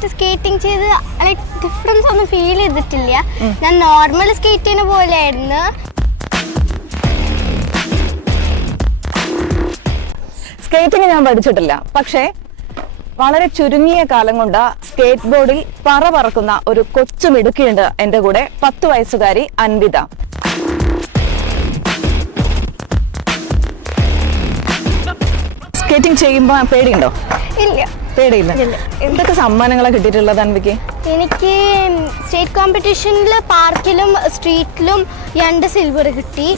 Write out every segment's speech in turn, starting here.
പട്ടുപാവാടായിട്ട് skating ചെയ്ത് like difference ഒന്നും feel ചെയ്തിട്ടില്ല. ഞാൻ നോർമൽ സ്കേറ്റിന് പോലെയായിരുന്നു. സ്കേറ്റിംഗ് ഞാൻ പഠിച്ചിട്ടില്ല, പക്ഷേ വളരെ ചുരുങ്ങിയ കാലം കൊണ്ട് സ്കേറ്റ് ബോർഡിൽ പറക്കുന്ന ഒരു കൊച്ചു മിടുക്കിയുണ്ട് എൻ്റെ കൂടെ. 10 വയസ്സുകാരി അൻവിത. സ്കേറ്റിംഗ് ചെയ്യുമ്പോൾ പേടിയുണ്ടോ? ഇല്ല, പേടിയില്ല. എന്തൊക്കെ സമ്മാനങ്ങളാണ് കിട്ടിയിട്ടുള്ളത് അൻവിക്ക്? എനിക്ക് സ്റ്റേറ്റ് കോമ്പറ്റീഷനിൽ പാർക്കിലും സ്ട്രീറ്റിലും 2 സിൽവർ കിട്ടി.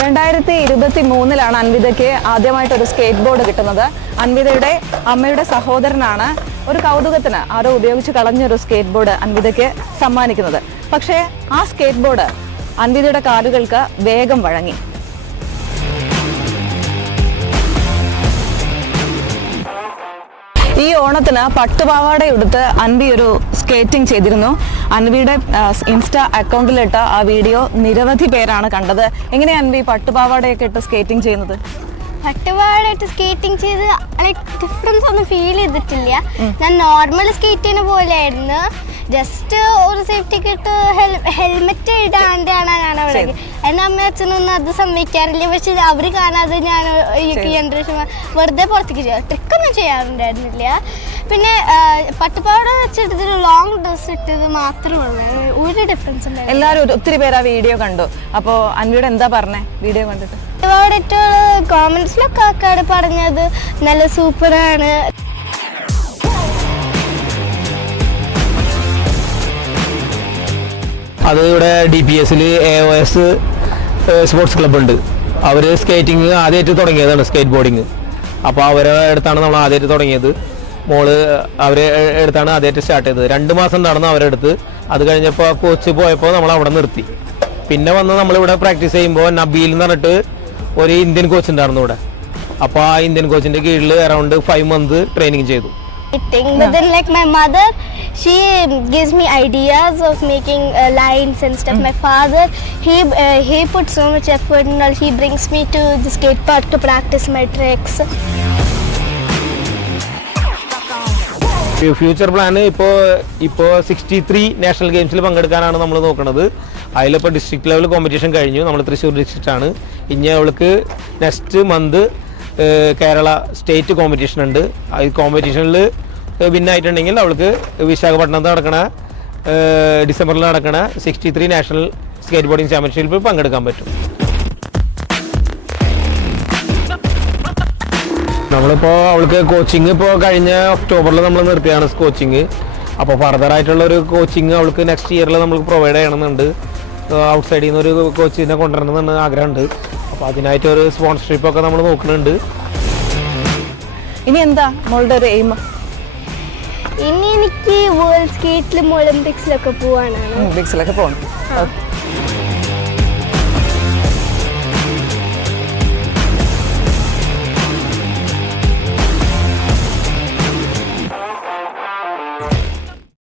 2023 അൻവിതയ്ക്ക് ആദ്യമായിട്ടൊരു സ്കേറ്റ് ബോർഡ് കിട്ടുന്നത്. അൻവിതയുടെ അമ്മയുടെ സഹോദരനാണ് ഒരു കൗതുകത്തിന് ആരോ ഉപയോഗിച്ച് കളഞ്ഞൊരു സ്കേറ്റ് ബോർഡ് അൻവിതയ്ക്ക് സമ്മാനിക്കുന്നത്. പക്ഷേ ആ സ്കേറ്റ് ബോർഡ് അൻവിതയുടെ കാലുകൾക്ക് വേഗം വഴങ്ങി. ഈ ഓണത്തിന് പട്ടുപാവാട എടുത്ത് അൻവി ഒരു സ്കേറ്റിംഗ് ചെയ്തിരുന്നു. അൻവിയുടെ ഇൻസ്റ്റാ അക്കൗണ്ടിലിട്ട ആ വീഡിയോ നിരവധി പേരാണ് കണ്ടത്. എങ്ങനെയാണ് അൻവി പട്ടുപാവാടയൊക്കെ ഇട്ട് സ്കേറ്റിംഗ് ചെയ്യുന്നത്? പട്ടുപാവാടായിട്ട് സ്കേറ്റിംഗ് ചെയ്ത് ലൈക്ക് ഡിഫറൻസ് ഒന്നും ഫീൽ ചെയ്തിട്ടില്ല. ഞാൻ നോർമൽ സ്കേറ്റിന് പോലെയായിരുന്നു. ജസ്റ്റ് ഒരു സേഫ്റ്റി കിട്ട് ഹെൽമെറ്റ് ഇടാണ്ടാണ് ഞാൻ അവിടെ. എൻ്റെ അമ്മ അച്ഛനൊന്നും അത് സമ്മതിക്കാറില്ല. പക്ഷെ അവർ കാണാതെ ഞാൻ ഈ ജനറേഷൻ വെറുതെ പുറത്തേക്ക് ചെയ്യാം. ട്രിക്കൊന്നും ചെയ്യാറുണ്ടായിരുന്നില്ല. പിന്നെ പട്ടുപാവാട വെച്ചിട്ട് ലോങ് ഡ്രസ് ഇട്ടത് മാത്രമേ ഒരു ഡിഫറൻസ് ഉണ്ടായിരുന്നു. എല്ലാവരും ഒത്തിരി പേര് ആ വീഡിയോ കണ്ടു. അപ്പോൾ അൻവിയുടെ എന്താ പറഞ്ഞേ വീഡിയോ കണ്ടിട്ട്? പട്ടുപാവാട കോമൻസിലൊക്കെ ആൾക്കാർ പറഞ്ഞത് നല്ല സൂപ്പറാണ്. അത് ഇവിടെ DPSൽ AOS സ്പോർട്സ് ക്ലബ്ബ് ഉണ്ട്. അവർ സ്കേറ്റിംഗ് ആദ്യമായിട്ട് തുടങ്ങിയതാണ്, സ്കേറ്റ് ബോർഡിങ്. അപ്പോൾ അവരെ അടുത്താണ് നമ്മൾ ആദ്യമായിട്ട് തുടങ്ങിയത്. മോള് അവരെ അടുത്താണ് ആദ്യമായിട്ട് സ്റ്റാർട്ട് ചെയ്തത്. 2 മാസം ഉണ്ടായിരുന്നു അവരുടെ അടുത്ത്. അത് കഴിഞ്ഞപ്പോൾ കോച്ച് പോയപ്പോൾ നമ്മൾ അവിടെ നിർത്തി. പിന്നെ വന്ന് നമ്മളിവിടെ പ്രാക്ടീസ് ചെയ്യുമ്പോൾ നബീൽ എന്ന് പറഞ്ഞിട്ട് ഒരു ഇന്ത്യൻ കോച്ച് ഉണ്ടായിരുന്നു ഇവിടെ. അപ്പോൾ ആ ഇന്ത്യൻ കോച്ചിൻ്റെ കീഴിൽ അറൗണ്ട് 5 മന്ത് ട്രെയിനിങ് ചെയ്തു. But then like my mother, she gives me ideas of making lines and stuff. My father, he put so much effort and all. He brings me to the skate park to practice my tricks. Future plan ഇപ്പോൾ 63 national ഗെയിംസിൽ പങ്കെടുക്കാനാണ് നമ്മൾ നോക്കുന്നത്. അതിലിപ്പോൾ district level competition കഴിഞ്ഞു. നമ്മൾ തൃശ്ശൂർ ഡിസ്ട്രിക്റ്റാണ്. ഇനി അവൾക്ക് next month Kerala state competition ഉണ്ട്. ഈ കോമ്പറ്റീഷനിൽ വിന്നായിട്ടുണ്ടെങ്കിൽ അവൾക്ക് വിശാഖപട്ടണത്ത് നടക്കണ ഡിസംബറിൽ നടക്കണ 63 നാഷണൽ സ്കേറ്റ് ബോർഡിംഗ് ചാമ്പ്യൻഷിപ്പിൽ പങ്കെടുക്കാൻ പറ്റും. നമ്മളിപ്പോൾ അവൾക്ക് കോച്ചിങ് ഇപ്പോൾ കഴിഞ്ഞ ഒക്ടോബറിൽ നമ്മൾ നിർത്തിയാണ് കോച്ചിങ്. അപ്പോൾ ഫർദറായിട്ടുള്ളൊരു കോച്ചിങ് അവൾക്ക് നെക്സ്റ്റ് ഇയറിൽ നമുക്ക് പ്രൊവൈഡ് ചെയ്യണമെന്നുണ്ട്. ഔട്ട് സൈഡിൽ നിന്ന് ഒരു കോച്ചിനെ കൊണ്ടുവരണമെന്ന് ആഗ്രഹമുണ്ട്. അപ്പോൾ അതിനായിട്ടൊരു സ്പോൺസർഷിപ്പൊക്കെ നമ്മൾ നോക്കുന്നുണ്ട്. ഇനി എന്താ മോളുടെ ഒരു എയിം? ഇനി എനിക്ക് വേൾഡ് സ്കേറ്റിലും ഒളിമ്പിക്സിലൊക്കെ പോകാനാണ്. ഒളിമ്പിക്സിലൊക്കെ പോകണം.